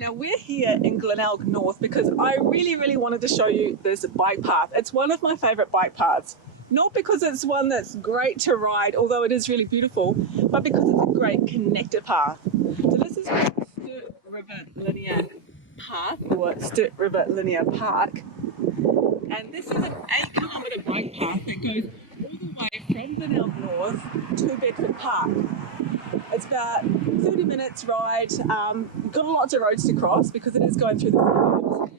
Now we're here in Glenelg North because I really wanted to show you this bike path. It's one of my favourite bike paths. Not because it's one that's great to ride, although it is really beautiful, but because it's a great connector path. So this is Sturt River Linear Path, or Sturt River Linear Park. And this is an 8-kilometre bike path that goes all the way from Glenelg North to Bedford Park. It's about 30 minutes ride. You've got lots of roads to cross because it is going through the suburbs.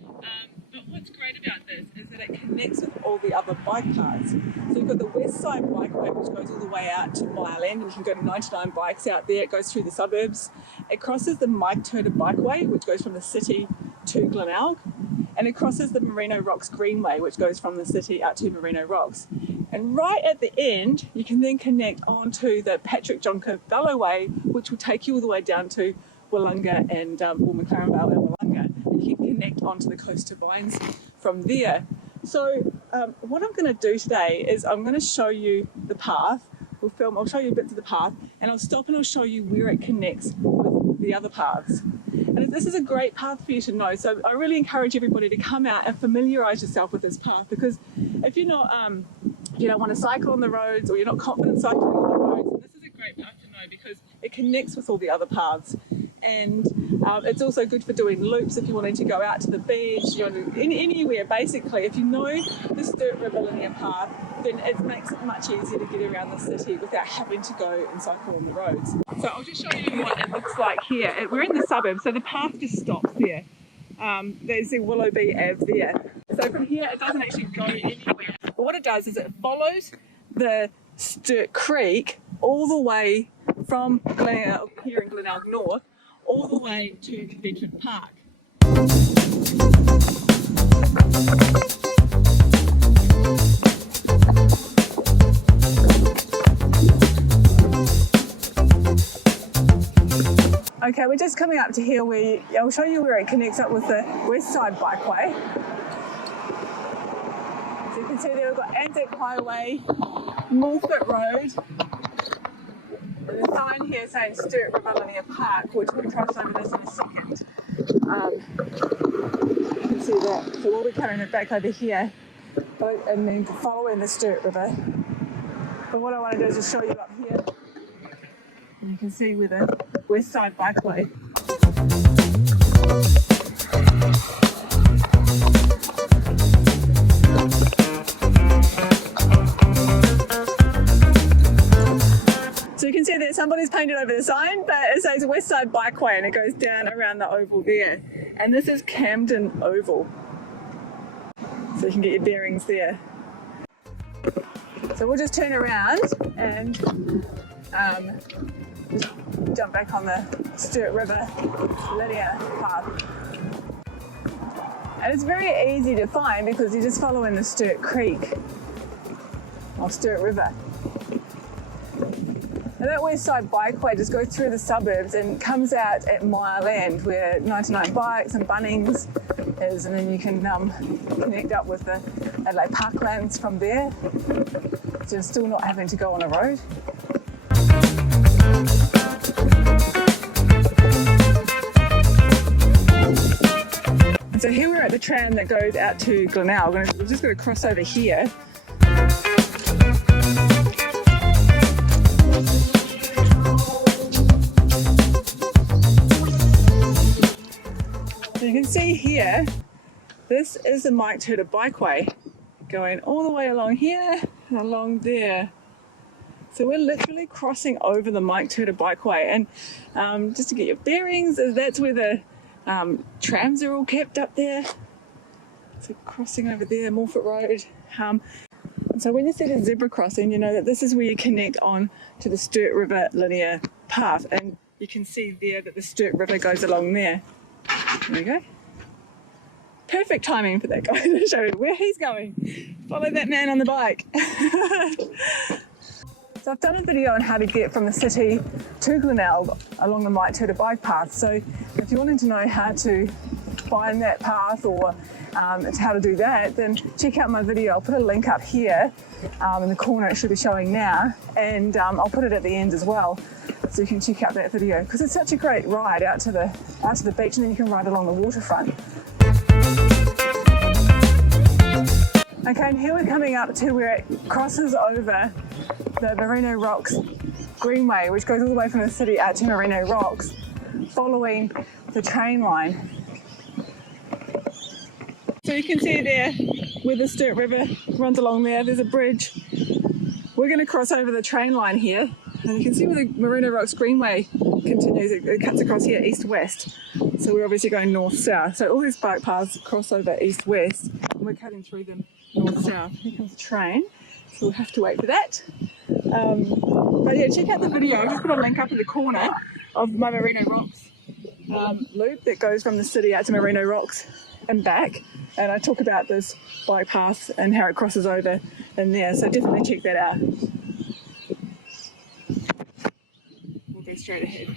But what's great about this is that it connects with all the other bike paths. So you've got the Westside Bikeway, which goes all the way out to Ireland, and you can go to 99 bikes out there. It goes through the suburbs. It crosses the Turtur Bikeway, which goes from the city to Glenelg, and it crosses the Marino Rocks Greenway, which goes from the city out to Marino Rocks. And right at the end, you can then connect onto the Jonker Veloway, which will take you all the way down to Wollonga and McLaren Vale and Wollonga. And you can connect onto the coastal vines from there. So what I'm going to do today is I'm going to show you the path. I'll show you bits of the path, and I'll stop and I'll show you where it connects with the other paths. And this is a great path for you to know. So I really encourage everybody to come out and familiarise yourself with this path, because if you're not you don't want to cycle on the roads, or you're not confident cycling on the roads, this is a great path to know because it connects with all the other paths. And it's also good for doing loops if you're wanting to go out to the beach, anywhere basically. If you know the Sturt River Linear Path, then it makes it much easier to get around the city without having to go and cycle on the roads. So I'll just show you what it looks like here. We're in the suburbs, so the path just stops there. There's the Willowby Ave there. So from here it doesn't actually go anywhere. But what it does is it follows the Sturt Creek all the way from here in Glenelg North, all the way to Bedford Park. Okay, we're just coming up to here where I'll show you where it connects up with the Westside Bikeway. So you can see there we've got Anzac Hwy, Morford Road, and a sign here saying Sturt River Linear Park, which we'll cross over this in a second. You can see that. So we'll be coming back over here and then following the Sturt River. But what I want to do is just show you up here. And you can see with the Westside Bikeway. So you can see that somebody's painted over the sign, but it says Westside Bikeway and it goes down around the oval there. And this is Camden Oval. So you can get your bearings there. So we'll just turn around and just jump back on the Sturt River Linear Path. And it's very easy to find because you're just following the Sturt Creek or Sturt River. And that Westside Bikeway just goes through the suburbs and comes out at Mile End where 99 Bikes and Bunnings is, and then you can connect up with the Adelaide Parklands from there. So you're still not having to go on a road. And so here we're at the tram that goes out to Glenelg. We're just going to cross over here. So you can see here, this is the Turtur Bikeway going all the way along here and along there. So we're literally crossing over the Turtur Bikeway, and just to get your bearings, that's where the trams are all kept up there. So crossing over there, Morford Road. And so when you see the zebra crossing, you know that this is where you connect on to the Sturt River Linear Path, and you can see there that the Sturt River goes along there. There we go. Perfect timing for that guy to show you where he's going. Follow that man on the bike. So I've done a video on how to get from the city to Glenelg along the Turtur bike path. So if you wanted to know how to find that path or how to do that, then check out my video. I'll put a link up here in the corner. It should be showing now, and I'll put it at the end as well. So you can check out that video because it's such a great ride out to the beach, and then you can ride along the waterfront. Okay, and here we're coming up to where it crosses over the Marino Rocks Greenway, which goes all the way from the city out to Marino Rocks, following the train line. So you can see there where the Sturt River runs along there, there's a bridge. We're going to cross over the train line here, and you can see where the Marino Rocks Greenway continues. It cuts across here east-west. So we're obviously going north-south. So all these bike paths cross over east-west, and we're cutting through them north-south. Here comes the train, so we'll have to wait for that. But yeah, check out the video. I've just put a link up in the corner of my Marino Rocks loop that goes from the city out to Marino Rocks and back. And I talk about this bike path and how it crosses over in there, so definitely check that out. We'll go straight ahead.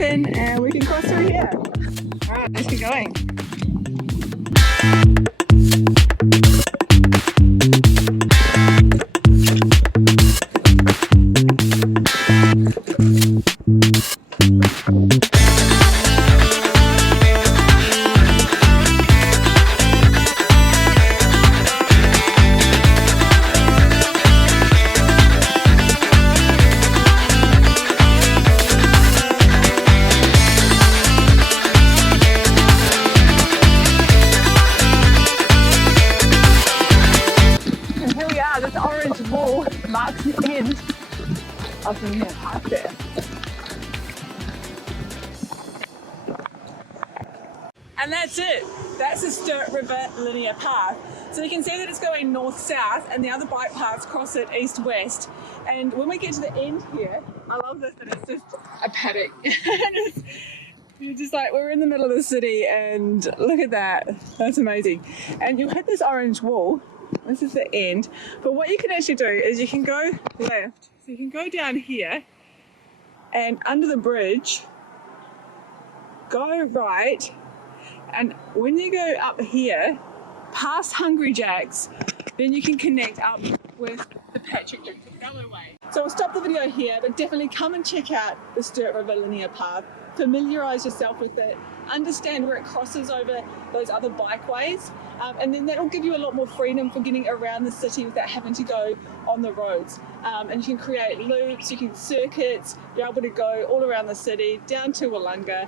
And we can cross through here. Alright, let's get going. Marks the end of the linear path there. And that's it. That's the Sturt River Linear Path. So you can see that it's going north-south and the other bike paths cross it east-west. And when we get to the end here, I love this, that it's just a paddock. You're just like, we're in the middle of the city and look at that. That's amazing. And you'll hit this orange wall. This is the end, but what you can actually do is you can go left, so you can go down here and under the bridge, go right, and when you go up here, past Hungry Jack's, then you can connect up with the Jonker Veloway. So I'll stop the video here, but definitely come and check out the Sturt River Linear Path, familiarise yourself with it, understand where it crosses over those other bikeways, and then that will give you a lot more freedom for getting around the city without having to go on the roads. And you can create loops, you can circuits, you're able to go all around the city, down to Wollonga,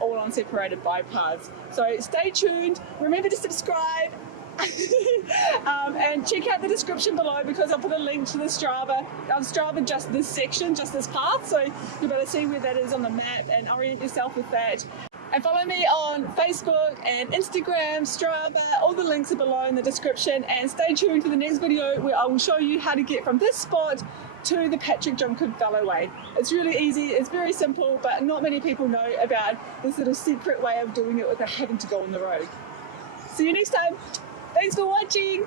all on separated bike paths. So stay tuned, remember to subscribe, and check out the description below because I'll put a link to the Strava. On Strava, just this section, just this path, so you'll be able to see where that is on the map and orient yourself with that. And follow me on Facebook and Instagram, Strava, all the links are below in the description, and stay tuned for the next video where I will show you how to get from this spot to the Jonker Veloway. It's really easy, it's very simple, but not many people know about this little secret way of doing it without having to go on the road. See you next time. Thanks for watching.